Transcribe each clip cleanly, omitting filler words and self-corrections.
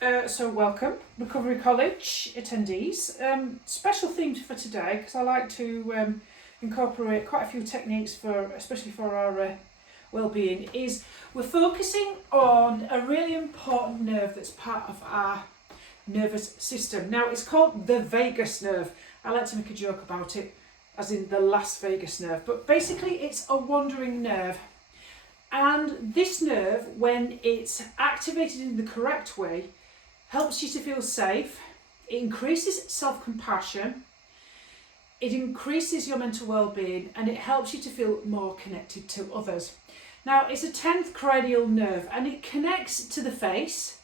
So welcome, Recovery College attendees. Special theme for today because I like to incorporate quite a few techniques especially for our well-being. Is we're focusing on a really important nerve that's part of our nervous system. Now it's called the vagus nerve. I like to make a joke about it, as in the Las Vegas nerve, but basically it's a wandering nerve. And this nerve, when it's activated in the correct way, helps you to feel safe, it increases self-compassion, it increases your mental well-being, and it helps you to feel more connected to others. Now, it's a 10th cranial nerve, and it connects to the face,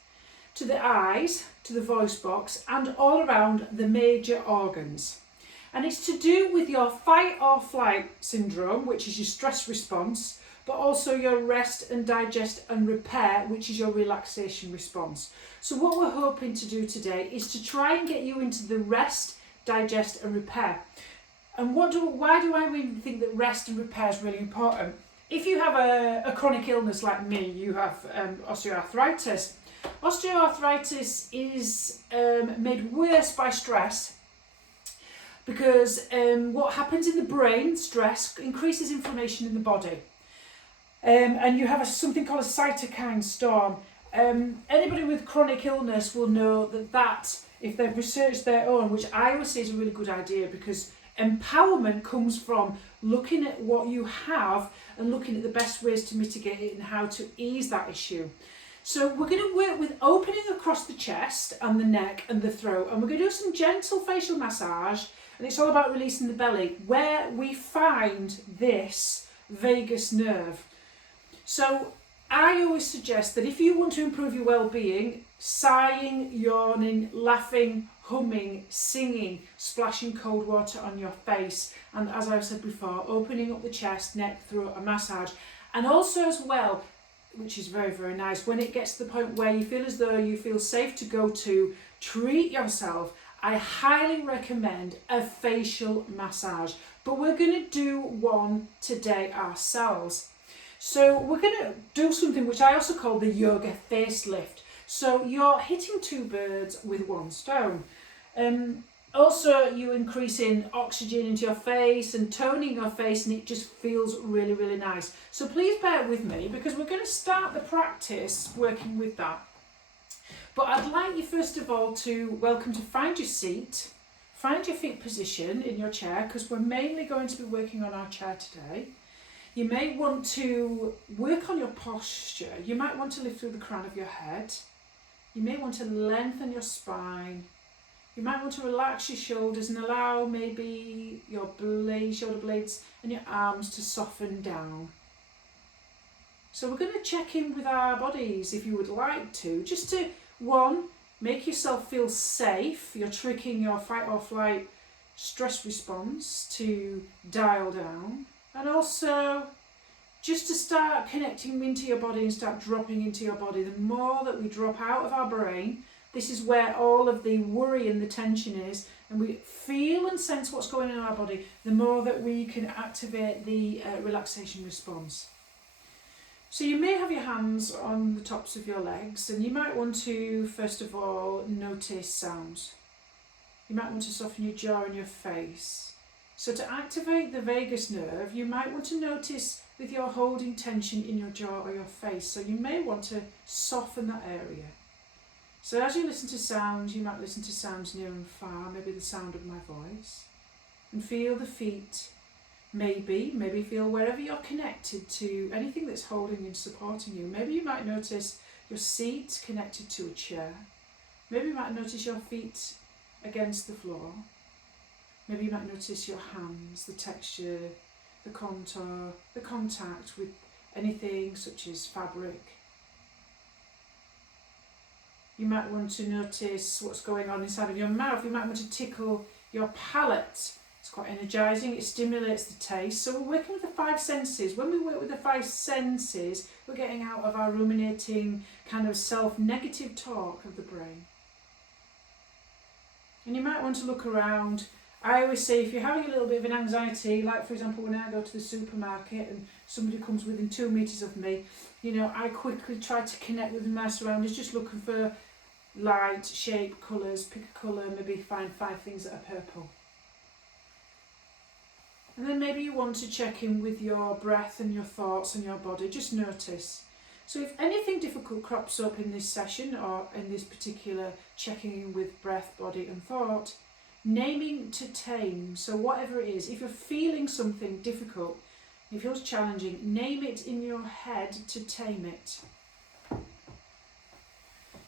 to the eyes, to the voice box, and all around the major organs. And it's to do with your fight or flight syndrome, which is your stress response, but also your rest and digest and repair, which is your relaxation response. So what we're hoping to do today is to try and get you into the rest, digest and repair. And why do I really think that rest and repair is really important? If you have a chronic illness like me, you have osteoarthritis. Osteoarthritis is made worse by stress because what happens in the brain, stress, increases inflammation in the body. And you have something called a cytokine storm. Anybody with chronic illness will know that if they've researched their own, which I always say is a really good idea, because empowerment comes from looking at what you have and looking at the best ways to mitigate it and how to ease that issue. So we're going to work with opening across the chest and the neck and the throat, and we're going to do some gentle facial massage, and it's all about releasing the belly, where we find this vagus nerve. So I always suggest that if you want to improve your well-being, sighing, yawning, laughing, humming, singing, splashing cold water on your face, and as I've said before, opening up the chest, neck, throat, a massage, and also as well, which is very, very nice, when it gets to the point where you feel as though you feel safe to go to treat yourself, I highly recommend a facial massage. But we're going to do one today ourselves. So we're going to do something which I also call the yoga facelift. So you're hitting two birds with one stone. Also, you're increasing oxygen into your face and toning your face, and it just feels really, really nice. So please bear with me because we're going to start the practice working with that. But I'd like you first of all to find your seat, find your feet position in your chair, because we're mainly going to be working on our chair today. You may want to work on your posture. You might want to lift through the crown of your head. You may want to lengthen your spine. You might want to relax your shoulders and allow maybe your shoulder blades and your arms to soften down. So we're going to check in with our bodies if you would like to, just to, one, make yourself feel safe. You're tricking your fight or flight stress response to dial down. And also, just to start connecting into your body and start dropping into your body. The more that we drop out of our brain, this is where all of the worry and the tension is, and we feel and sense what's going on in our body, the more that we can activate the relaxation response. So you may have your hands on the tops of your legs, and you might want to, first of all, notice sounds. You might want to soften your jaw and your face. So to activate the vagus nerve, you might want to notice with your holding tension in your jaw or your face. So you may want to soften that area. So as you listen to sounds, you might listen to sounds near and far, maybe the sound of my voice. And feel the feet, maybe feel wherever you're connected to anything that's holding and supporting you. Maybe you might notice your seat connected to a chair. Maybe you might notice your feet against the floor. Maybe you might notice your hands, the texture, the contour, the contact with anything such as fabric. You might want to notice what's going on inside of your mouth. You might want to tickle your palate. It's quite energising, it stimulates the taste. So we're working with the five senses. When we work with the five senses, we're getting out of our ruminating kind of self-negative talk of the brain. And you might want to look around. I always say if you're having a little bit of an anxiety, like for example when I go to the supermarket and somebody comes within 2 metres of me, I quickly try to connect with my surroundings, just looking for light, shape, colours, pick a colour, maybe find 5 things that are purple. And then maybe you want to check in with your breath and your thoughts and your body, just notice. So if anything difficult crops up in this session or in this particular checking in with breath, body and thought, naming to tame. So whatever it is, if you're feeling something difficult, it feels challenging, name it in your head to tame it.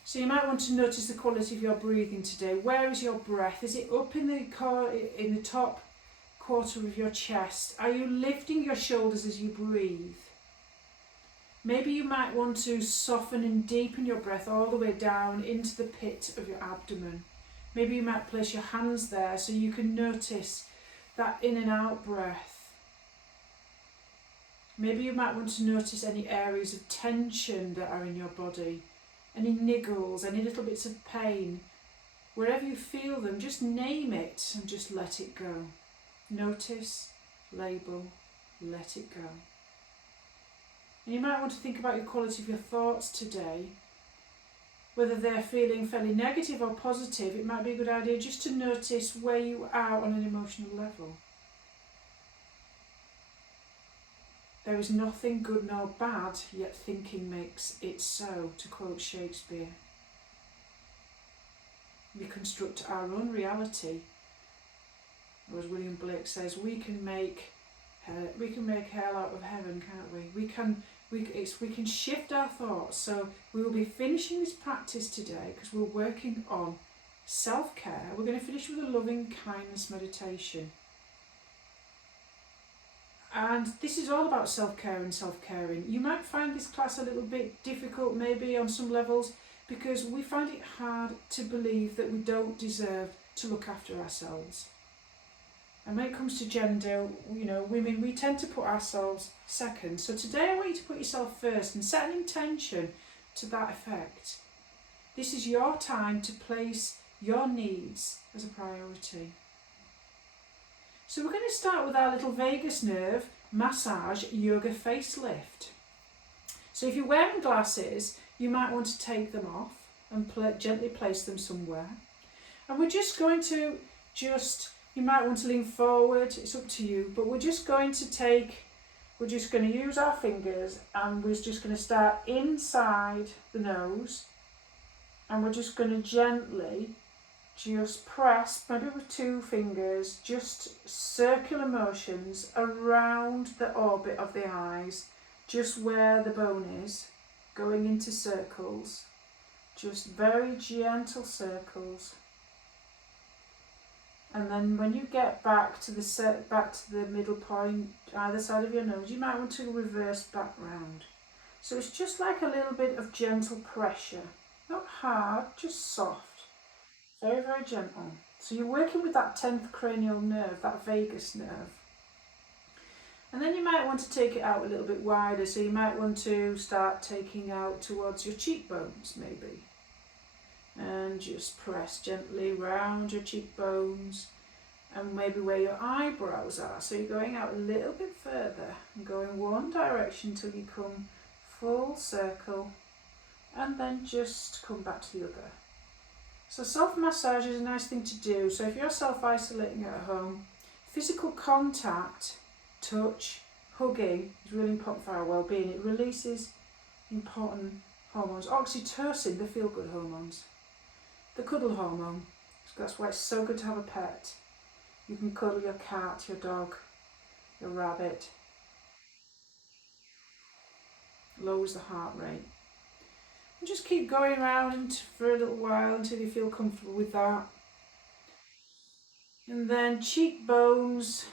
So you might want to notice the quality of your breathing today. Where is your breath? Is it up in the top quarter of your chest? Are you lifting your shoulders as you breathe? Maybe you might want to soften and deepen your breath all the way down into the pit of your abdomen. Maybe you might place your hands there so you can notice that in and out breath. Maybe you might want to notice any areas of tension that are in your body, any niggles, any little bits of pain. Wherever you feel them, just name it and just let it go. Notice, label, let it go. And you might want to think about your quality of your thoughts today. Whether they're feeling fairly negative or positive, it might be a good idea just to notice where you are on an emotional level. There is nothing good nor bad, yet thinking makes it so, to quote Shakespeare. We construct our own reality. Or as William Blake says, we can make hell out of heaven, can't we? We can shift our thoughts. So we will be finishing this practice today because we're working on self-care. We're going to finish with a loving kindness meditation. And this is all about self-care and self-caring. You might find this class a little bit difficult maybe on some levels because we find it hard to believe that we don't deserve to look after ourselves. And when it comes to gender, women, we tend to put ourselves second. So today I want you to put yourself first and set an intention to that effect. This is your time to place your needs as a priority. So we're going to start with our little vagus nerve massage yoga facelift. So if you're wearing glasses, you might want to take them off and gently place them somewhere. And we're just going to you might want to lean forward, it's up to you, but we're just going to use our fingers and we're just going to start inside the nose and we're just going to gently just press, maybe with 2 fingers, just circular motions around the orbit of the eyes, just where the bone is, going into circles, just very gentle circles. And then when you get back to the middle point, either side of your nose, you might want to reverse back round. So it's just like a little bit of gentle pressure, not hard, just soft, very, very gentle. So you're working with that 10th cranial nerve, that vagus nerve. And then you might want to take it out a little bit wider, so you might want to start taking out towards your cheekbones maybe. And just press gently round your cheekbones and maybe where your eyebrows are. So you're going out a little bit further and going one direction till you come full circle and then just come back to the other. So self-massage is a nice thing to do. So if you're self-isolating at home, physical contact, touch, hugging is really important for our well-being. It releases important hormones. Oxytocin, the feel-good hormones. The cuddle hormone, that's why it's so good to have a pet. You can cuddle your cat, your dog, your rabbit. Lowers the heart rate. And just keep going around for a little while until you feel comfortable with that. And then cheekbones.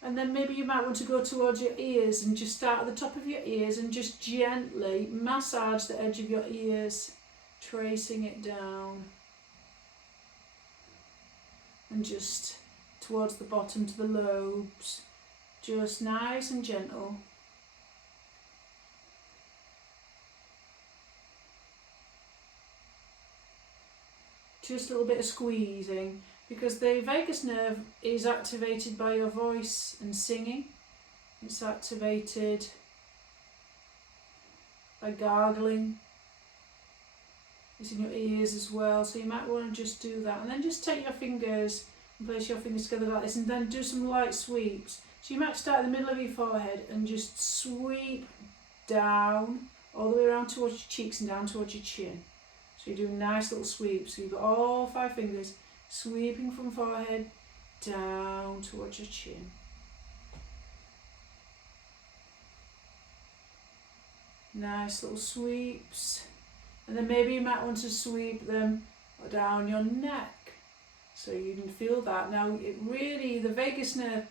And then maybe you might want to go towards your ears and just start at the top of your ears and just gently massage the edge of your ears. Tracing it down and just towards the bottom to the lobes, just nice and gentle. Just a little bit of squeezing because the vagus nerve is activated by your voice and singing. It's activated by gargling. It's in your ears as well, so you might want to just do that. And then just take your fingers and place your fingers together like this, and then do some light sweeps. So you might start in the middle of your forehead and just sweep down all the way around towards your cheeks and down towards your chin. So you do nice little sweeps. So you've got all 5 fingers sweeping from forehead down towards your chin. Nice little sweeps. And then maybe you might want to sweep them down your neck, so you can feel that. Now the vagus nerve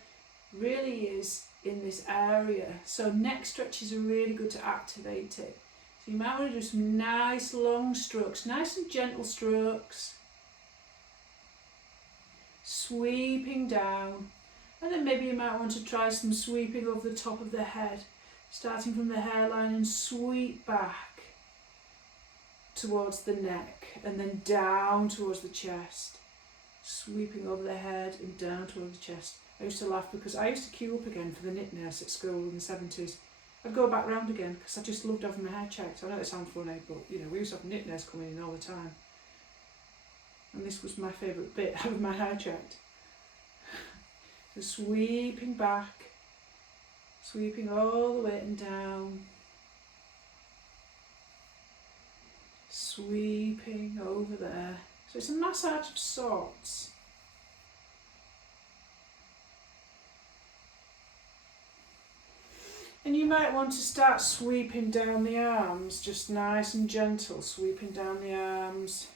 really is in this area, so neck stretches are really good to activate it. So you might want to do some nice long strokes, nice and gentle strokes, sweeping down. And then maybe you might want to try some sweeping over the top of the head, starting from the hairline and sweep back towards the neck and then down towards the chest, sweeping over the head and down towards the chest. I used to laugh because I used to queue up again for the knit nurse at school in the 70s. I'd go back round again because I just loved having my hair checked. I know it sounds funny, but you know, we used to have knit nurse coming in all the time, and this was my favourite bit, having my hair checked. So sweeping back, sweeping all the way and down, sweeping over there. So it's a massage of sorts. And you might want to start sweeping down the arms, just nice and gentle, sweeping down the arms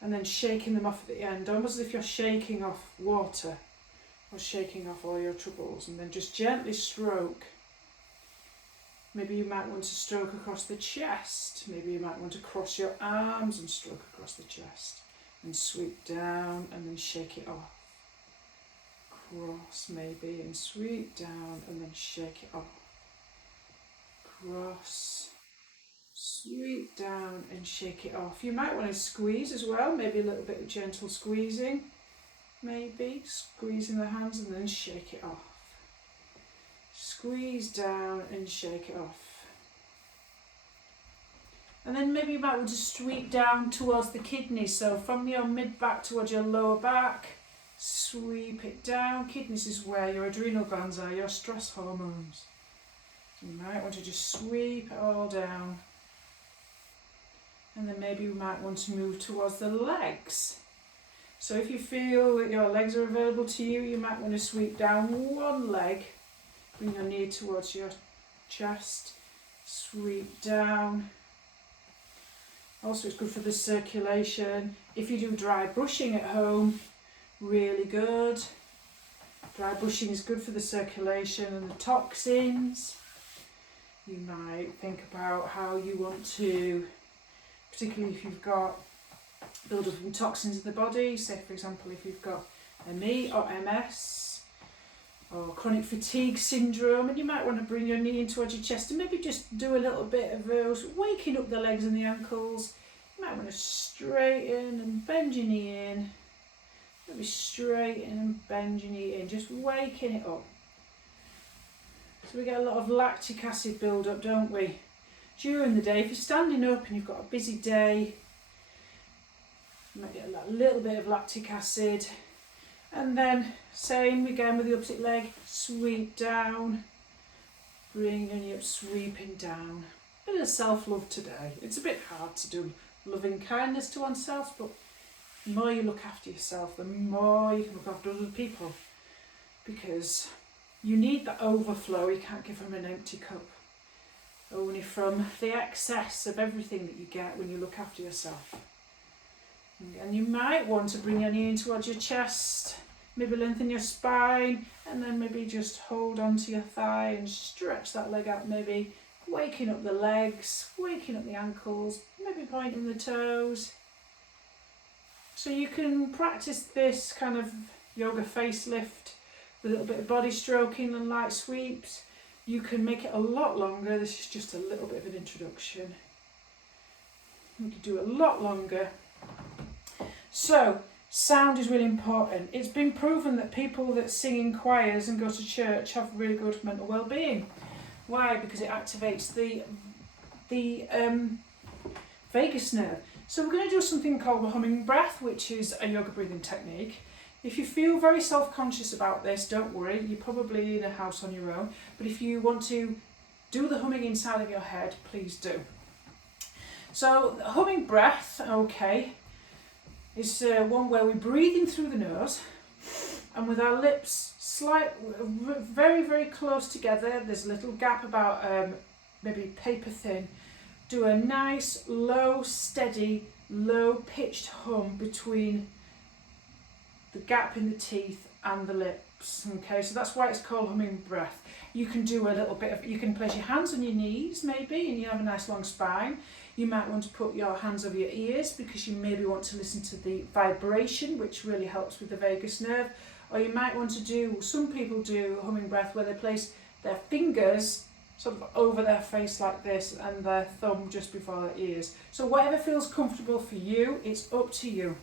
and then shaking them off at the end, almost as if you're shaking off water or shaking off all your troubles, and then just gently stroke. Maybe you might want to stroke across the chest. Maybe you might want to cross your arms and stroke across the chest and sweep down and then shake it off. Cross maybe and sweep down and then shake it off. Cross, sweep down and shake it off. You might want to squeeze as well, maybe a little bit of gentle squeezing. Maybe squeezing the hands and then shake it off. Squeeze down and shake it off. And then maybe you might want to sweep down towards the kidneys. So from your mid-back towards your lower back, sweep it down. Kidneys is where your adrenal glands are, your stress hormones. So you might want to just sweep it all down. And then maybe you might want to move towards the legs. So if you feel that your legs are available to you, you might want to sweep down one leg. Bring your knee towards your chest, sweep down. Also, it's good for the circulation. If you do dry brushing at home, really good. Dry brushing is good for the circulation and the toxins. You might think about how you want to, particularly if you've got build-up of toxins in the body, say for example if you've got ME or MS, or chronic fatigue syndrome, and you might want to bring your knee in towards your chest and maybe just do a little bit of those, waking up the legs and the ankles. You might want to straighten and bend your knee in, maybe straighten and bend your knee in, just waking it up. So we get a lot of lactic acid build up, don't we, during the day. If you're standing up and you've got a busy day, you might get a little bit of lactic acid. And then same again with the opposite leg, sweep down, bring your knee up, sweeping down. Bit of self-love today. It's a bit hard to do loving kindness to oneself, but the more you look after yourself, the more you can look after other people, because you need the overflow. You can't give from an empty cup, only from the excess of everything that you get when you look after yourself. And you might want to bring your knee in towards your chest, maybe lengthen your spine, and then maybe just hold onto your thigh and stretch that leg out, maybe waking up the legs, waking up the ankles, maybe pointing the toes. So you can practice this kind of yoga facelift with a little bit of body stroking and light sweeps. You can make it a lot longer. This is just a little bit of an introduction. You can do a lot longer. So, sound is really important. It's been proven that people that sing in choirs and go to church have really good mental well-being. Why? Because it activates the vagus nerve. So we're going to do something called the humming breath, which is a yoga breathing technique. If you feel very self-conscious about this, don't worry, you're probably in a house on your own, but if you want to do the humming inside of your head, please do. So the humming breath, okay, is one where we're breathing through the nose and with our lips very, very close together. There's a little gap about maybe paper thin. Do a nice, low, steady, low-pitched hum between the gap in the teeth and the lips. Okay, so that's why it's called humming breath. You can do a little bit of, you can place your hands on your knees maybe, and you have a nice long spine. You might want to put your hands over your ears because you maybe want to listen to the vibration, which really helps with the vagus nerve. Or you might want to do, some people do humming breath where they place their fingers sort of over their face like this and their thumb just before their ears. So whatever feels comfortable for you, it's up to you.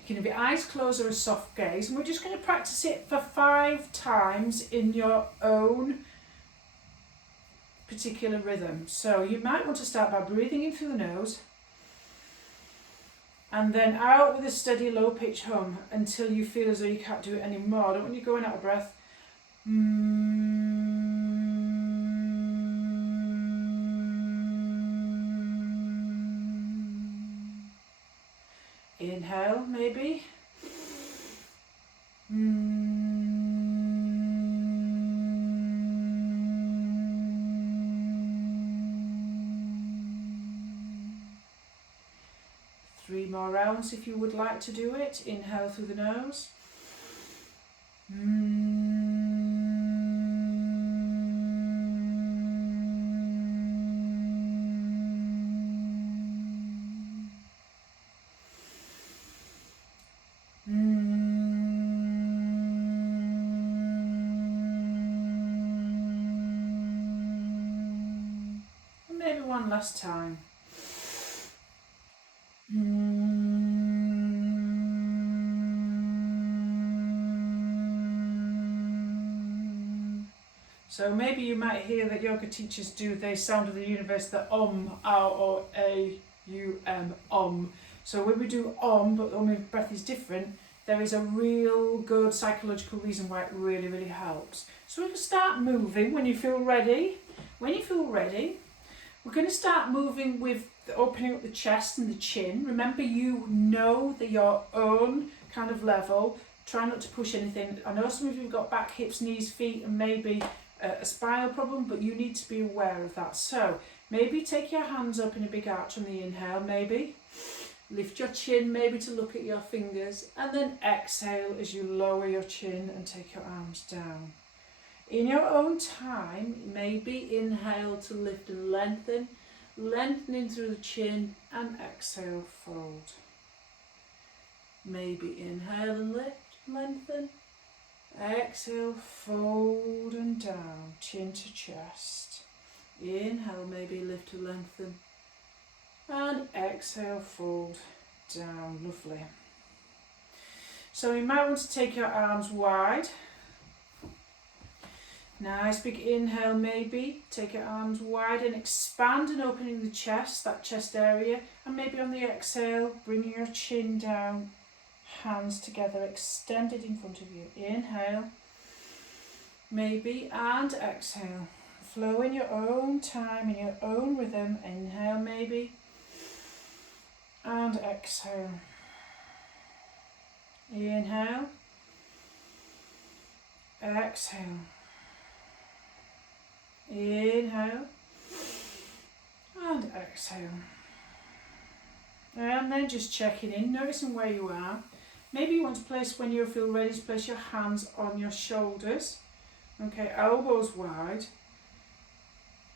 You can have your eyes closed or a soft gaze, and we're just going to practice it for 5 times in your own particular rhythm. So you might want to start by breathing in through the nose and then out with a steady low pitch hum until you feel as though you can't do it anymore. I don't want you going out of breath. Inhale, maybe. Three more rounds if you would like to do it. Inhale through the nose. Maybe one last time. So maybe you might hear that yoga teachers do the sound of the universe, the or A-U-M, So when we do but the humming breath is different, there is a real good psychological reason why it really, really helps. So we're going to start moving when you feel ready. When you feel ready, we're going to start moving with opening up the chest and the chin. Remember, you know that your own kind of level. Try not to push anything. I know some of you have got back, hips, knees, feet, and maybe a spinal problem, but you need to be aware of that. So maybe take your hands up in a big arch on the inhale, maybe. Lift your chin, maybe to look at your fingers, and then exhale as you lower your chin and take your arms down. In your own time, maybe inhale to lift and lengthen, lengthening through the chin, and exhale, fold. Maybe inhale and lift, lengthen, exhale, fold and down, chin to chest. Inhale, maybe lift to lengthen, and exhale, fold down. Lovely. So you might want to take your arms wide. Nice big inhale, maybe take your arms wide and expand and opening the chest, that chest area, and maybe on the exhale bringing your chin down, hands together extended in front of you. Inhale, maybe, and exhale. Flow in your own time, in your own rhythm. Inhale, maybe, and exhale. Inhale, exhale. Inhale and exhale. And then just checking in, noticing where you are. Maybe you want to place, when you feel ready, to place your hands on your shoulders. Okay, elbows wide.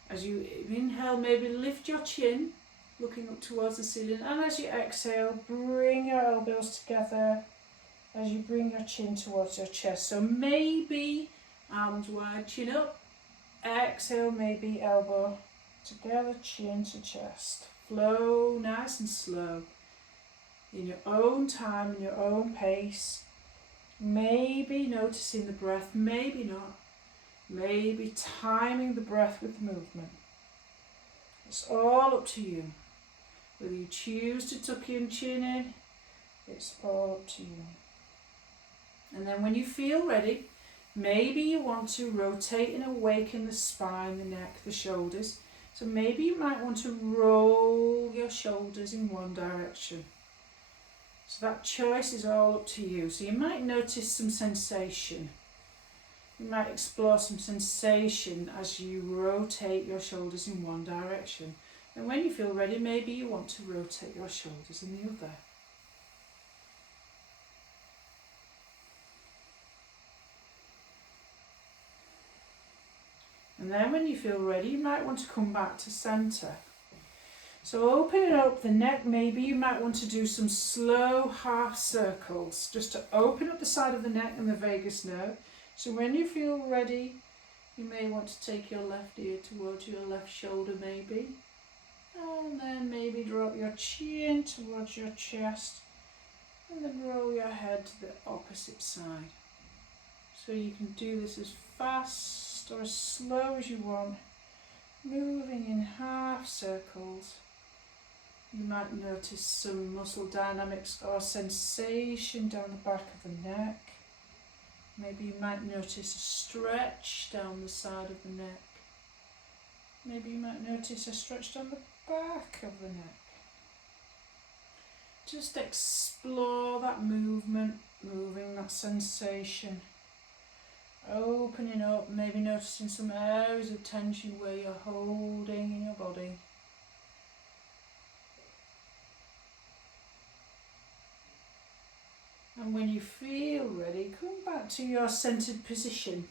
As you inhale, maybe lift your chin, looking up towards the ceiling. And as you exhale, bring your elbows together as you bring your chin towards your chest. So maybe arms wide, chin up. Exhale, maybe elbow together, chin to chest. Flow nice and slow. In your own time, in your own pace. Maybe noticing the breath, maybe not. Maybe timing the breath with the movement. It's all up to you. Whether you choose to tuck your chin in, it's all up to you. And then when you feel ready, maybe you want to rotate and awaken the spine, the neck, the shoulders. So maybe you might want to roll your shoulders in one direction. So that choice is all up to you. So you might notice some sensation. You might explore some sensation as you rotate your shoulders in one direction. And when you feel ready, maybe you want to rotate your shoulders in the other. And then when you feel ready, you might want to come back to centre. So opening up the neck, maybe you might want to do some slow half circles, just to open up the side of the neck and the vagus nerve. So when you feel ready, you may want to take your left ear towards your left shoulder maybe. And then maybe drop your chin towards your chest. And then roll your head to the opposite side. So you can do this as fast or as slow as you want, moving in half circles. You might notice some muscle dynamics or sensation down the back of the neck. Maybe you might notice a stretch down the side of the neck. Maybe you might notice a stretch down the back of the neck. Just explore that movement, moving that sensation. Opening up, maybe noticing some areas of tension where you're holding in your body. And when you feel ready, come back to your centered position.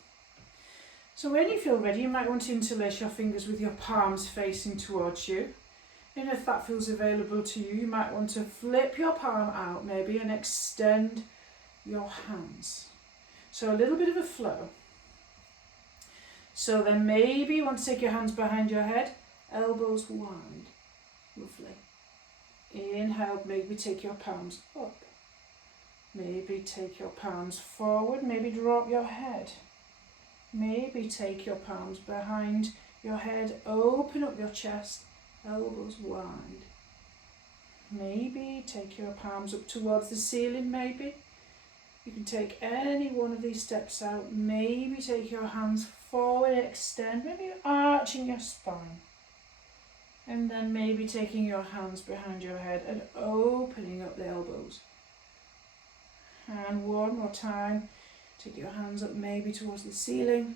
So when you feel ready, you might want to interlace your fingers with your palms facing towards you. And if that feels available to you, you might want to flip your palm out maybe and extend your hands. So a little bit of a flow. So then maybe you want to take your hands behind your head, elbows wide. Lovely. Inhale, maybe take your palms up. Maybe take your palms forward, maybe drop your head. Maybe take your palms behind your head, open up your chest, elbows wide. Maybe take your palms up towards the ceiling, maybe. You can take any one of these steps out. Maybe take your hands forward, extend, maybe arching your spine. And then maybe taking your hands behind your head and opening up the elbows. And one more time, take your hands up maybe towards the ceiling.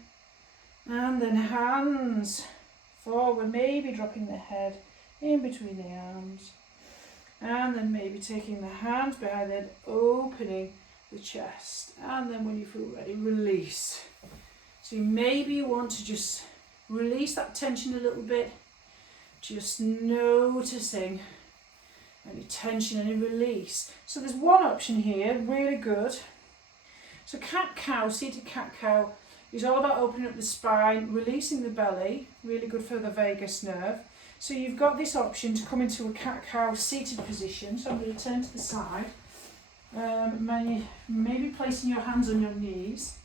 And then hands forward, maybe dropping the head in between the arms. And then maybe taking the hands behind the head, opening the chest. And then when you feel ready, release. So maybe you want to just release that tension a little bit. Just noticing any tension, any release. So there's one option here, really good. So cat-cow, seated cat-cow, is all about opening up the spine, releasing the belly, really good for the vagus nerve. So you've got this option to come into a cat-cow seated position. So I'm going to turn to the side. Maybe placing your hands on your knees.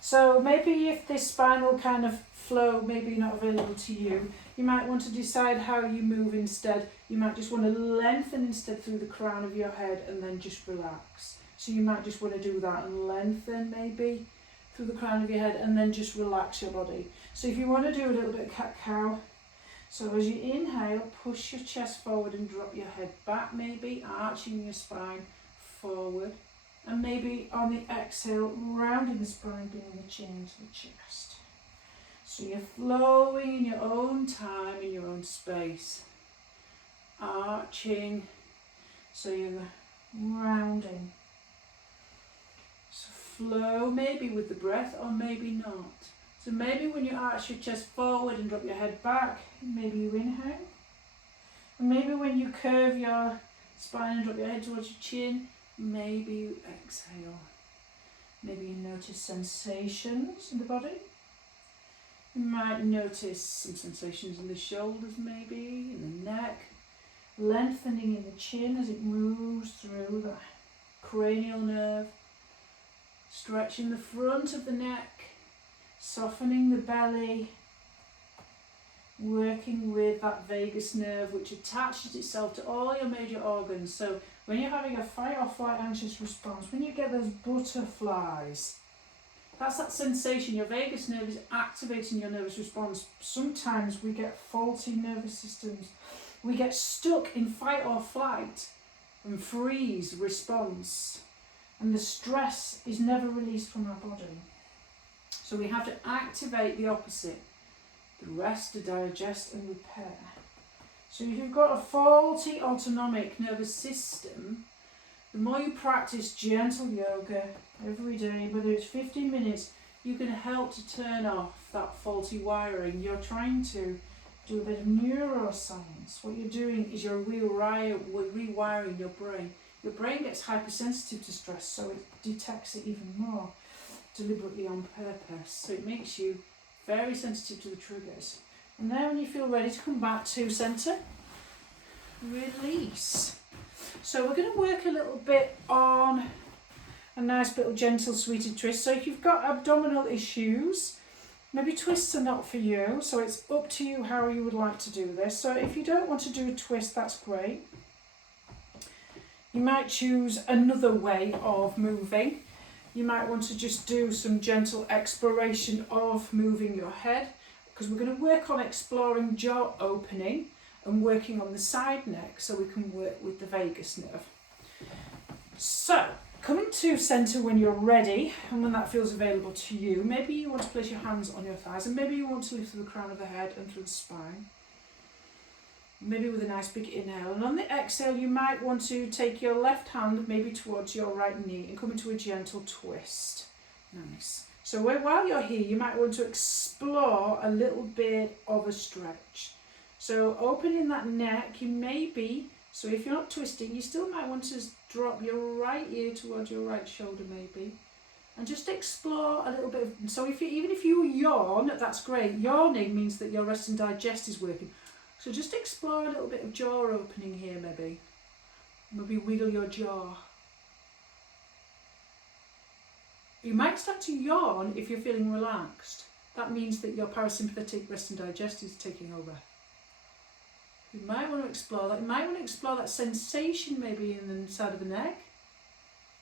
So maybe if this spinal kind of flow maybe not available to you, you might want to decide how you move instead. You might just want to lengthen instead through the crown of your head and then just relax. So you might just want to do that and lengthen maybe through the crown of your head and then just relax your body. So if you want to do a little bit of cat-cow, so as you inhale, push your chest forward and drop your head back maybe, arching your spine forward. And maybe on the exhale, rounding the spine, bringing the chin into the chest. So you're flowing in your own time, in your own space. Arching, so you're rounding. So flow maybe with the breath or maybe not. So maybe when you arch your chest forward and drop your head back, maybe you inhale. And maybe when you curve your spine and drop your head towards your chin, maybe you exhale. Maybe you notice sensations in the body. You might notice some sensations in the shoulders maybe, in the neck. Lengthening in the chin as it moves through the cranial nerve. Stretching the front of the neck. Softening the belly. working with that vagus nerve, which attaches itself to all your major organs. So when you're having a fight or flight anxious response, when you get those butterflies, that's that sensation. Your vagus nerve is activating your nervous response. Sometimes we get faulty nervous systems. We get stuck in fight or flight and freeze response, and the stress is never released from our body. So we have to activate the opposite, the rest, to digest and repair. So if you've got a faulty autonomic nervous system, the more you practice gentle yoga every day, whether it's 15 minutes, you can help to turn off that faulty wiring. You're trying to do a bit of neuroscience. What you're doing is you're rewiring your brain. Your brain gets hypersensitive to stress, so it detects it even more, deliberately on purpose. So it makes you very sensitive to the triggers. And then when you feel ready to come back to centre, release. So we're going to work a little bit on a nice little gentle sweeted twist. So if you've got abdominal issues, maybe twists are not for you, so it's up to you how you would like to do this. So if you don't want to do a twist, that's great. You might choose another way of moving. You might want to just do some gentle exploration of moving your head, because we're going to work on exploring jaw opening and working on the side neck so we can work with the vagus nerve. So, coming to centre when you're ready and when that feels available to you. Maybe you want to place your hands on your thighs, and maybe you want to lift through the crown of the head and through the spine. Maybe with a nice big inhale. And on the exhale, you might want to take your left hand maybe towards your right knee and come into a gentle twist. Nice. So while you're here, you might want to explore a little bit of a stretch. So opening that neck, so if you're not twisting, you still might want to drop your right ear towards your right shoulder maybe. And just explore a little bit of, so even if you yawn, that's great. Yawning means that your rest and digest is working. So just explore a little bit of jaw opening here maybe. Maybe wiggle your jaw. You might start to yawn if you're feeling relaxed. That means that your parasympathetic rest and digest is taking over. You might want to explore that. You might want to explore that sensation maybe in the side of the neck.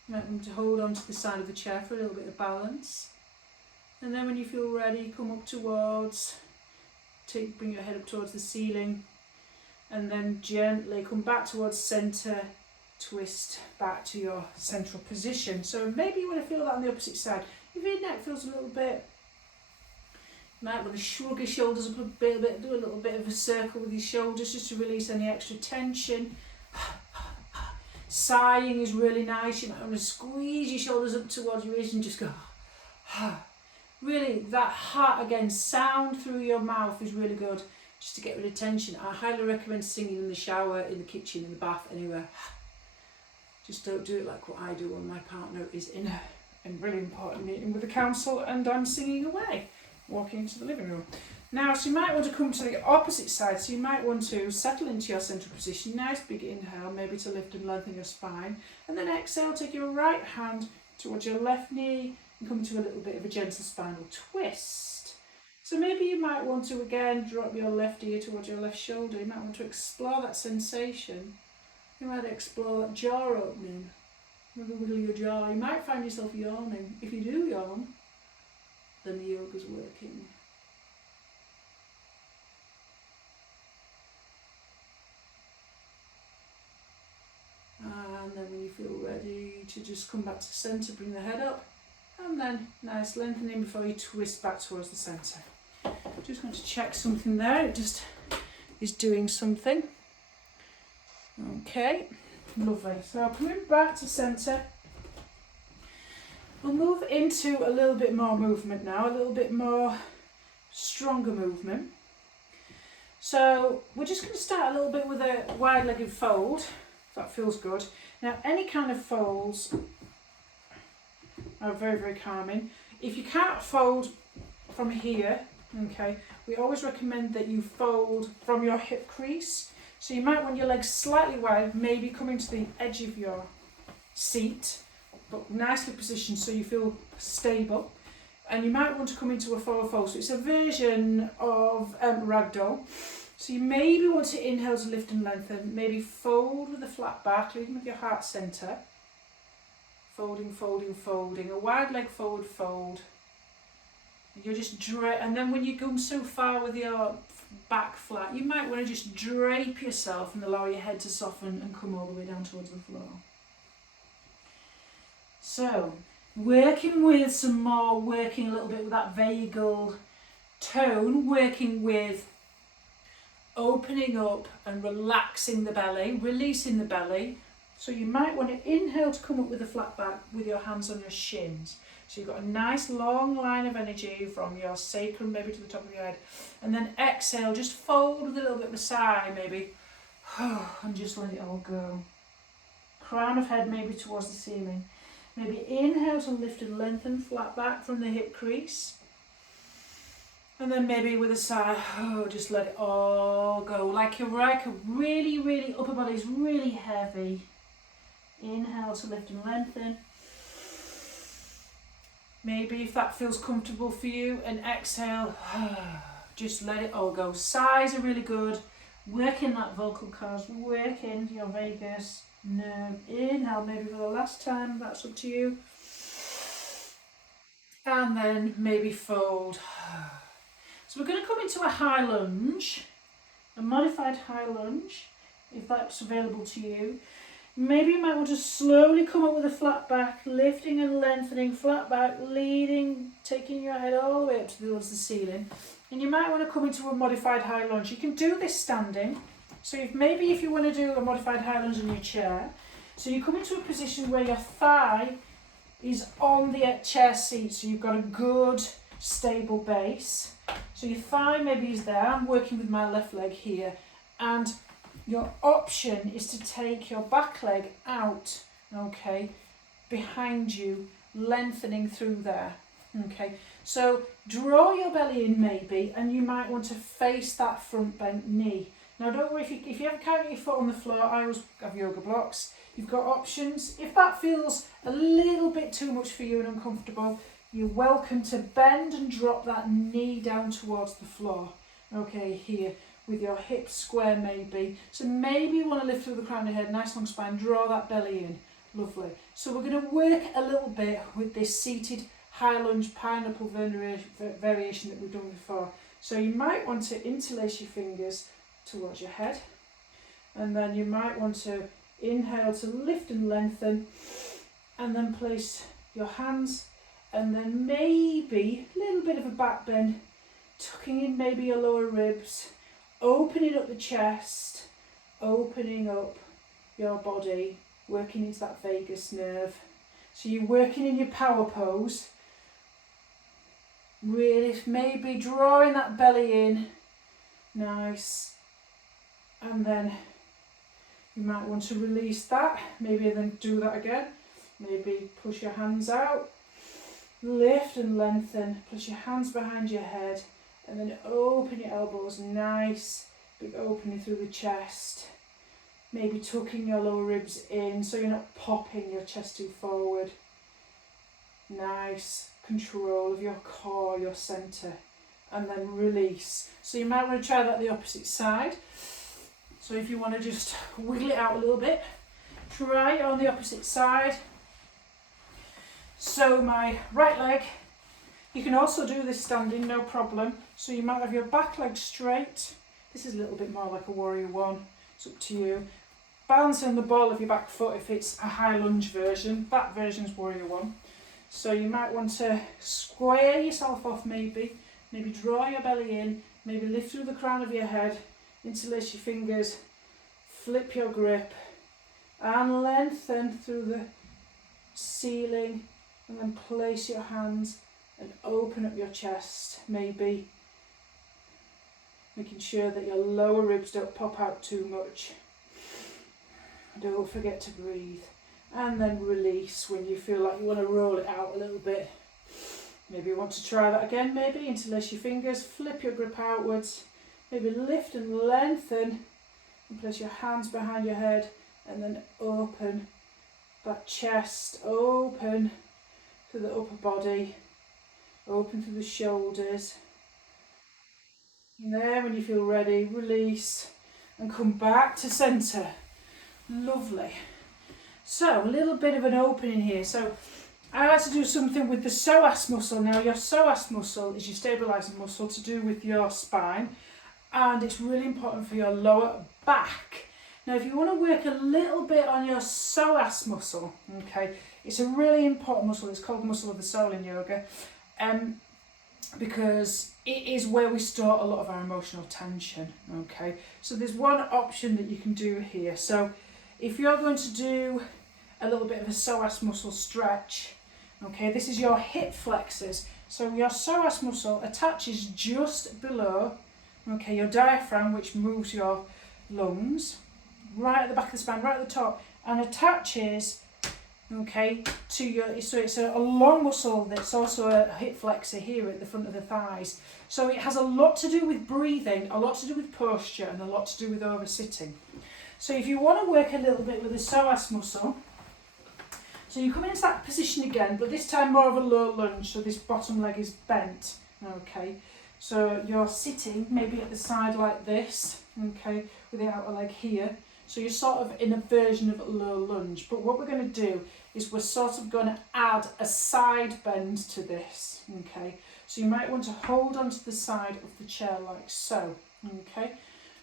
You might want to hold on to the side of the chair for a little bit of balance. And then when you feel ready, come up towards, bring your head up towards the ceiling, and then gently come back towards centre, twist back to your central position. So maybe you want to feel that on the opposite side. If your neck feels a little bit, you might want to shrug your shoulders up a bit, do a little bit of a circle with your shoulders just to release any extra tension. Sighing is really nice. You might want to squeeze your shoulders up towards your ears and just go. Really, that heart again, sound through your mouth is really good, just to get rid of tension. I highly recommend singing in the shower, in the kitchen, in the bath, anywhere. Just don't do it like what I do when my partner is in a really important meeting with the council and I'm singing away, walking into the living room. Now, so you might want to come to the opposite side, so you might want to settle into your central position. Nice big inhale, maybe to lift and lengthen your spine, and then exhale, take your right hand towards your left knee and come to a little bit of a gentle spinal twist. So maybe you might want to again drop your left ear towards your left shoulder. You might want to explore that sensation. You might explore that jaw opening. Maybe wiggle your jaw. You might find yourself yawning. If you do yawn, then the yoga's working. And then when you feel ready to just come back to centre, bring the head up, and then nice lengthening before you twist back towards the centre. Just going to check something there, it just is doing something. Okay, lovely. So coming back to centre, we'll move into a little bit more movement now, a little bit more stronger movement. So we're just going to start a little bit with a wide-legged fold. That feels good. Now, any kind of folds are very, very calming. If you can't fold from here, okay, we always recommend that you fold from your hip crease. So you might want your legs slightly wide, maybe coming to the edge of your seat, but nicely positioned so you feel stable. And you might want to come into a forward fold. So it's a version of ragdoll. So you maybe want to inhale to lift and lengthen, maybe fold with a flat back, leading with your heart centre. Folding, folding, folding, a wide leg forward fold. You're just and then when you go so far with your back flat, you might want to just drape yourself and allow your head to soften and come all the way down towards the floor. So, working with some more, working a little bit with that vagal tone, working with opening up and relaxing the belly, releasing the belly. So you might want to inhale to come up with a flat back with your hands on your shins. So you've got a nice long line of energy from your sacrum maybe to the top of your head. And then exhale, just fold with a little bit of a sigh maybe. And just let it all go. Crown of head maybe towards the ceiling. Maybe inhale to lift and lengthen, flat back from the hip crease. And then maybe with a sigh, just let it all go. Like you're really, really, upper body is really heavy. Inhale to lift and lengthen. Maybe if that feels comfortable for you, and exhale, just let it all go. Sighs are really good. Working that vocal cords, working your vagus nerve. Inhale maybe for the last time, that's up to you. And then maybe fold. So we're going to come into a high lunge, a modified high lunge, if that's available to you. Maybe you might want to slowly come up with a flat back, lifting and lengthening, flat back, leading, taking your head all the way up towards the ceiling. And you might want to come into a modified high lunge. You can do this standing. So if you want to do a modified high lunge in your chair, so you come into a position where your thigh is on the chair seat, so you've got a good stable base. So your thigh maybe is there. I'm working with my left leg here, and your option is to take your back leg out, okay, behind you, lengthening through there, okay. So draw your belly in maybe, and you might want to face that front bent knee. Now don't worry, if you ever can't get your foot on the floor, I always have yoga blocks. You've got options. If that feels a little bit too much for you and uncomfortable, you're welcome to bend and drop that knee down towards the floor, okay, here. With your hips square maybe. So maybe you want to lift through the crown of your head, nice long spine, draw that belly in. Lovely. So we're going to work a little bit with this seated high lunge pineapple variation that we've done before. So you might want to interlace your fingers towards your head. And then you might want to inhale to lift and lengthen. And then place your hands. And then maybe a little bit of a back bend, tucking in maybe your lower ribs. Opening up the chest, opening up your body, working into that vagus nerve. So you're working in your power pose. Really, maybe drawing that belly in. Nice. And then you might want to release that. Maybe then do that again. Maybe push your hands out. Lift and lengthen. Push your hands behind your head. And then open your elbows, nice, big opening through the chest. Maybe tucking your lower ribs in so you're not popping your chest too forward. Nice control of your core, your centre. And then release. So you might want to try that the opposite side. So if you want to just wiggle it out a little bit, try it on the opposite side. So my right leg, you can also do this standing, no problem. So you might have your back leg straight. This is a little bit more like a warrior one. It's up to you. Balancing the ball of your back foot if it's a high lunge version. That version's warrior one. So you might want to square yourself off maybe. Maybe draw your belly in. Maybe lift through the crown of your head. Interlace your fingers. Flip your grip. And lengthen through the ceiling. And then place your hands and open up your chest, maybe making sure that your lower ribs don't pop out too much. Don't forget to breathe. And then release when you feel like you want to roll it out a little bit. Maybe you want to try that again, maybe interlace your fingers, flip your grip outwards, maybe lift and lengthen, and place your hands behind your head, and then open that chest, open to the upper body. open through the shoulders. And there, when you feel ready, release and come back to centre. Lovely. So, a little bit of an opening here. So, I like to do something with the psoas muscle. Now, your psoas muscle is your stabilising muscle to do with your spine, and it's really important for your lower back. Now, if you want to work a little bit on your psoas muscle, okay, it's a really important muscle. It's called muscle of the soul in yoga, because it is where we store a lot of our emotional tension, okay. So there's one option that you can do here. So if you're going to do a little bit of a psoas muscle stretch, okay, this is your hip flexors. So your psoas muscle attaches just below, okay, your diaphragm, which moves your lungs, right at the back of the spine, right at the top, and attaches, okay, to your, so it's a long muscle that's also a hip flexor here at the front of the thighs. So it has a lot to do with breathing, a lot to do with posture, and a lot to do with over-sitting. So if you want to work a little bit with the psoas muscle, so you come into that position again, but this time more of a low lunge, so this bottom leg is bent, okay. So you're sitting maybe at the side like this, okay, with the outer leg here. So you're sort of in a version of a low lunge. But what we're going to do is we're sort of going to add a side bend to this, okay. So you might want to hold onto the side of the chair like so, okay.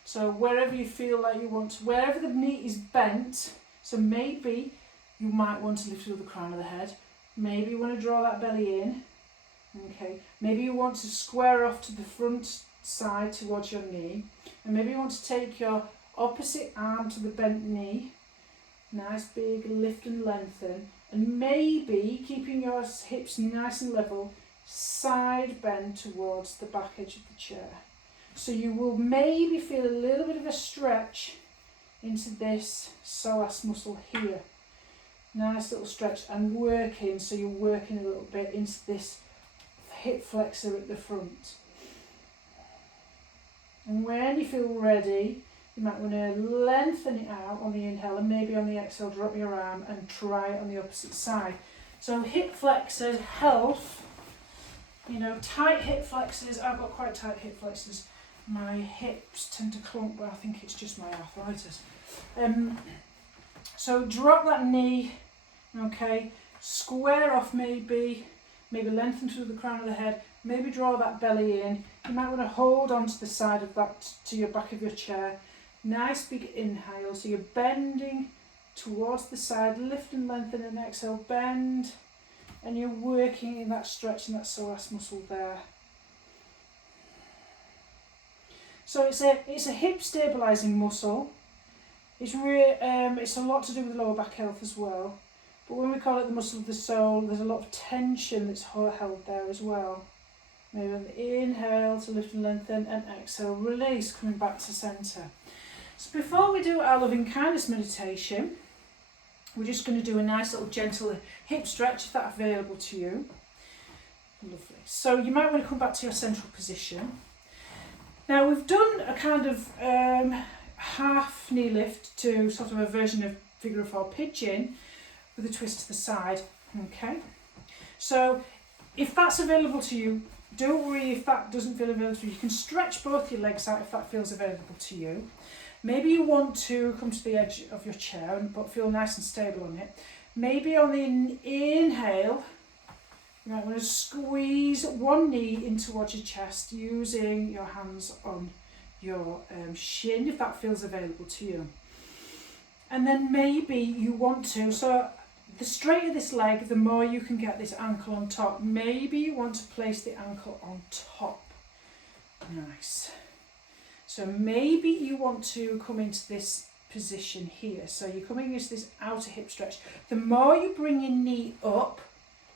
So wherever you feel like you want to, wherever the knee is bent, so maybe you might want to lift through the crown of the head. Maybe you want to draw that belly in, okay. Maybe you want to square off to the front side towards your knee. And maybe you want to take your opposite arm to the bent knee. Nice big lift and lengthen. And maybe keeping your hips nice and level, side bend towards the back edge of the chair. So you will maybe feel a little bit of a stretch into this psoas muscle here. Nice little stretch and working, so you're working a little bit into this hip flexor at the front. And when you feel ready, you might want to lengthen it out on the inhale, and maybe on the exhale drop your arm and try it on the opposite side. So hip flexors, health, you know, tight hip flexors. I've got quite tight hip flexors. My hips tend to clunk, but I think it's just my arthritis. So drop that knee, okay, square off maybe lengthen through the crown of the head, maybe draw that belly in. You might want to hold onto the side of that, to your back of your chair. Nice big inhale, so you're bending towards the side, lift and lengthen, and exhale, bend, and you're working in that stretch and that psoas muscle there. So it's a hip stabilising muscle. It's a lot to do with lower back health as well. But when we call it the muscle of the soul, there's a lot of tension that's held there as well. Maybe on the inhale to lift and lengthen, and exhale, release, coming back to centre. So before we do our loving kindness meditation, we're just going to do a nice little gentle hip stretch if that's available to you. Lovely. So you might want to come back to your central position. Now we've done a kind of half knee lift to sort of a version of figure of 4 pigeon with a twist to the side, okay? So if that's available to you, don't worry if that doesn't feel available to you. You can stretch both your legs out if that feels available to you. Maybe you want to come to the edge of your chair but feel nice and stable on it. Maybe on the inhale, you might want to squeeze one knee in towards your chest using your hands on your shin if that feels available to you. And then maybe you want to, so the straighter this leg, the more you can get this ankle on top. Maybe you want to place the ankle on top. Nice. So maybe you want to come into this position here. So you're coming into this outer hip stretch. The more you bring your knee up,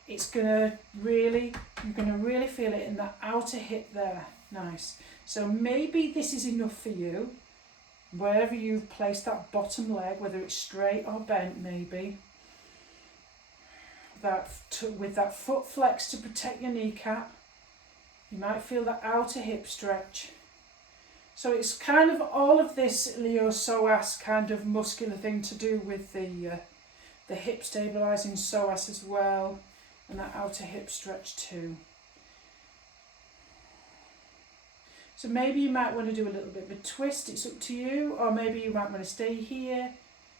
you're going to really feel it in that outer hip there. Nice. So maybe this is enough for you. Wherever you've placed that bottom leg, whether it's straight or bent maybe. With that foot flex to protect your kneecap. You might feel that outer hip stretch. So it's kind of all of this iliopsoas kind of muscular thing to do with the hip stabilising psoas as well, and that outer hip stretch too. So maybe you might want to do a little bit of a twist, it's up to you, or maybe you might want to stay here.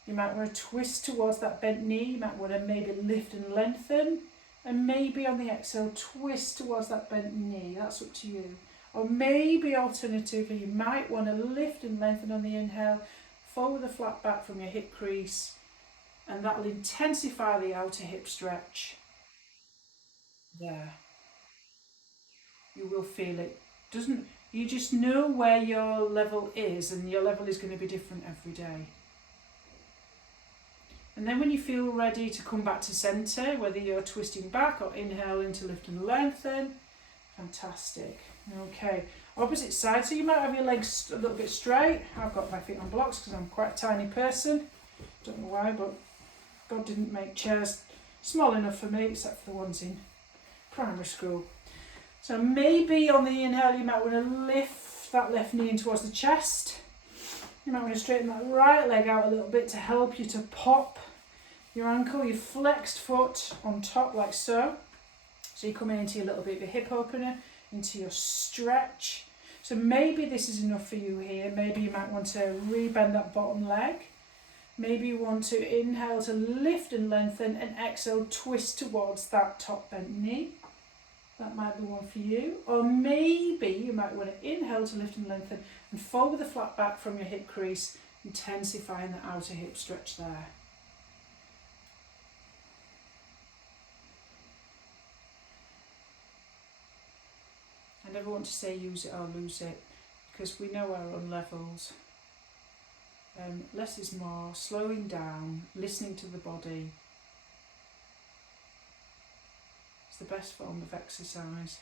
You might want to twist towards that bent knee, you might want to maybe lift and lengthen, and maybe on the exhale twist towards that bent knee, that's up to you. Or maybe alternatively you might want to lift and lengthen on the inhale, forward the flat back from your hip crease, and that will intensify the outer hip stretch. There. You will feel it. You just know where your level is, and your level is going to be different every day. And then when you feel ready to come back to centre, whether you're twisting back or inhaling to lift and lengthen, fantastic. Okay, opposite side, so you might have your legs a little bit straight. I've got my feet on blocks because I'm quite a tiny person. Don't know why, but God didn't make chairs small enough for me, except for the ones in primary school. So maybe on the inhale you might want to lift that left knee in towards the chest. You might want to straighten that right leg out a little bit to help you to pop your ankle, your flexed foot on top like so. So you're coming into a little bit of a hip opener, into your stretch. So maybe this is enough for you here. Maybe you might want to rebend that bottom leg. Maybe you want to inhale to lift and lengthen, and exhale twist towards that top bent knee. That might be one for you. Or maybe you might want to inhale to lift and lengthen and forward the flat back from your hip crease, intensifying the outer hip stretch there. I never want to say use it or lose it, because we know our own levels. Less is more, slowing down, listening to the body. The best form of exercise.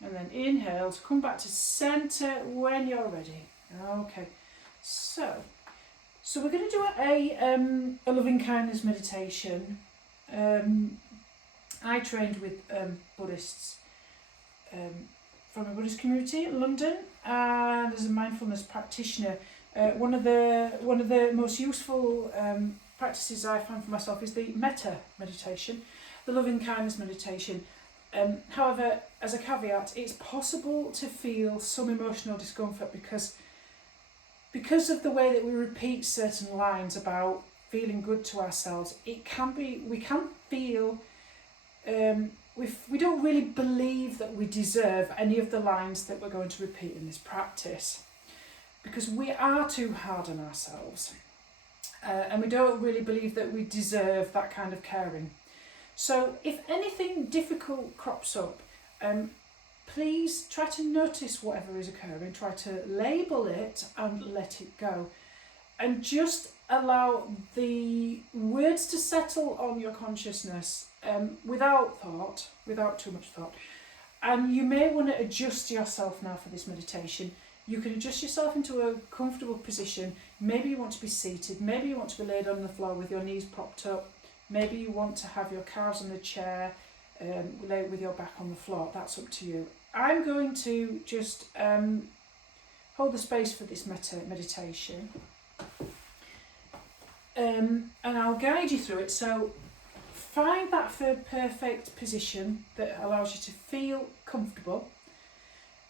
And then inhale to come back to centre when you're ready. Okay, so we're going to do a loving kindness meditation. I trained with Buddhists from a Buddhist community in London, and as a mindfulness practitioner, one of the most useful practices I found for myself is the metta meditation, the loving kindness meditation. However, as a caveat, it's possible to feel some emotional discomfort because of the way that we repeat certain lines about feeling good to ourselves. We can feel we don't really believe that we deserve any of the lines that we're going to repeat in this practice, because we are too hard on ourselves, and we don't really believe that we deserve that kind of caring. So if anything difficult crops up, please try to notice whatever is occurring, try to label it and let it go. And just allow the words to settle on your consciousness without too much thought. And you may want to adjust yourself now for this meditation. You can adjust yourself into a comfortable position. Maybe you want to be seated, maybe you want to be laid on the floor with your knees propped up. Maybe you want to have your calves on the chair, lay with your back on the floor. That's up to you. I'm going to just hold the space for this meditation. And I'll guide you through it. So find that perfect position that allows you to feel comfortable.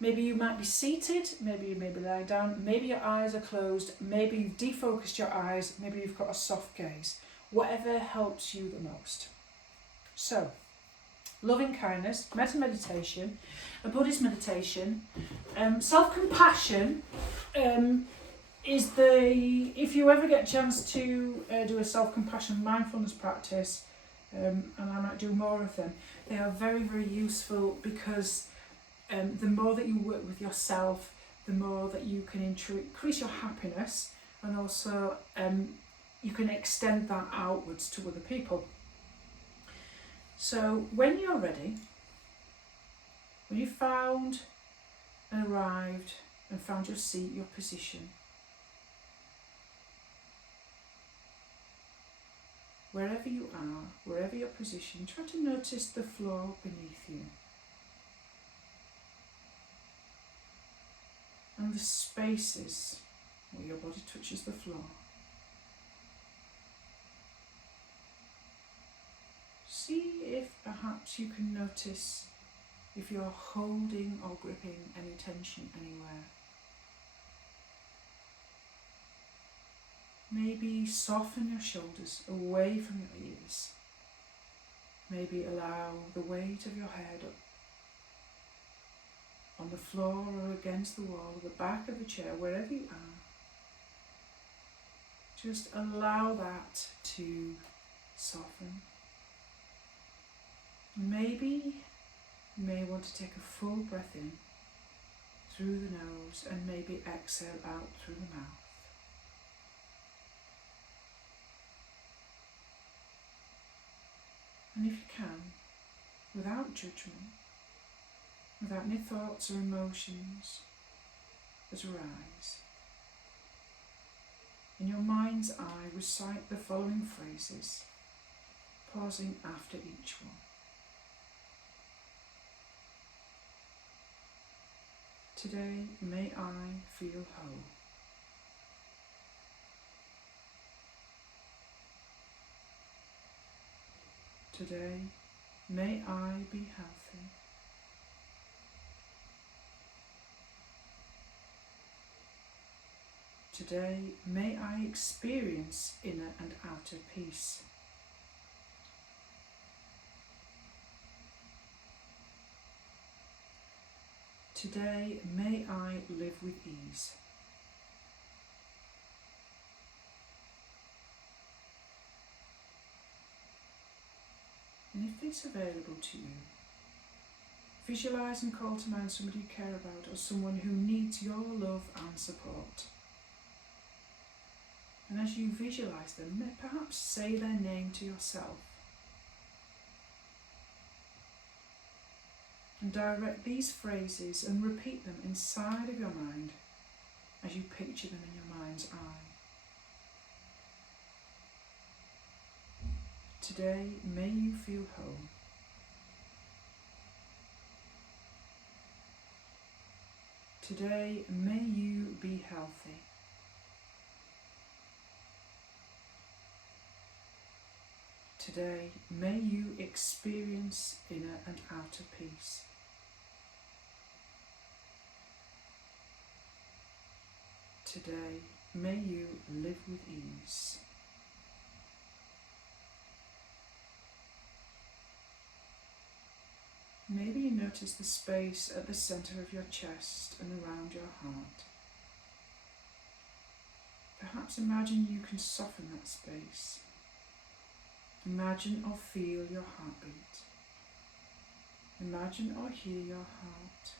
Maybe you might be seated, maybe you may be lying down, maybe your eyes are closed, maybe you've defocused your eyes, maybe you've got a soft gaze. Whatever helps you the most. So, loving kindness, metta meditation, a Buddhist meditation, self-compassion is if you ever get a chance to do a self-compassion mindfulness practice, and I might do more of them, they are very, very useful, because the more that you work with yourself, the more that you can increase your happiness, and also you can extend that outwards to other people. So when you're ready, when you've found and arrived and found your seat, your position, wherever you are, wherever your position, try to notice the floor beneath you and the spaces where your body touches the floor. See if perhaps you can notice if you're holding or gripping any tension anywhere. Maybe soften your shoulders away from your ears. Maybe allow the weight of your head up on the floor or against the wall, or the back of the chair, wherever you are. Just allow that to soften. Maybe you may want to take a full breath in through the nose and maybe exhale out through the mouth. And if you can, without judgment, without any thoughts or emotions that arise, in your mind's eye recite the following phrases, pausing after each one. Today, may I feel whole. Today, may I be healthy. Today, may I experience inner and outer peace. Today, may I live with ease. And if it's available to you, visualise and call to mind somebody you care about or someone who needs your love and support. And as you visualise them, perhaps say their name to yourself. And direct these phrases and repeat them inside of your mind as you picture them in your mind's eye. Today, may you feel whole. Today, may you be healthy. Today, may you experience inner and outer peace. Today, may you live with ease. Maybe you notice the space at the centre of your chest and around your heart. Perhaps imagine you can soften that space. Imagine or feel your heartbeat. Imagine or hear your heart.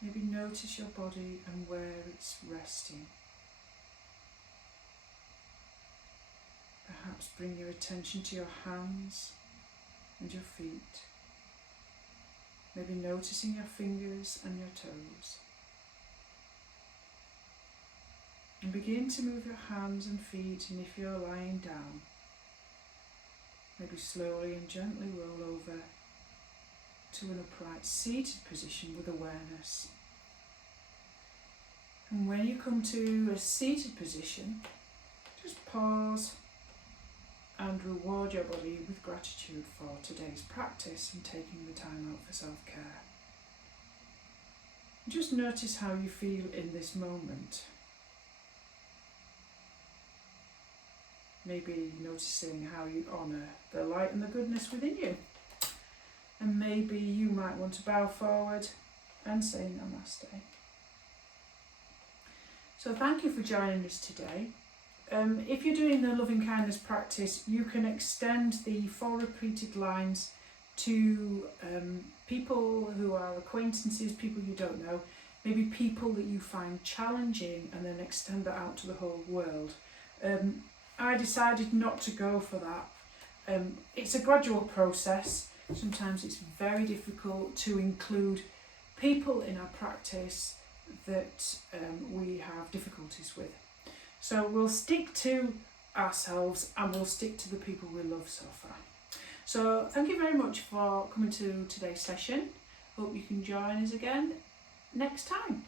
Maybe notice your body and where it's resting. Perhaps bring your attention to your hands and your feet. Maybe noticing your fingers and your toes. And begin to move your hands and feet, and if you're lying down, maybe slowly and gently roll over to an upright seated position with awareness. And when you come to a seated position, just pause and reward your body with gratitude for today's practice and taking the time out for self-care. Just notice how you feel in this moment. Maybe noticing how you honour the light and the goodness within you. And maybe you might want to bow forward and say Namaste. So thank you for joining us today. If you're doing the loving kindness practice, you can extend the 4 repeated lines to people who are acquaintances, people you don't know, maybe people that you find challenging, and then extend that out to the whole world. I decided not to go for that. It's a gradual process. Sometimes it's very difficult to include people in our practice that we have difficulties with. So we'll stick to ourselves and we'll stick to the people we love so far. So thank you very much for coming to today's session. Hope you can join us again next time.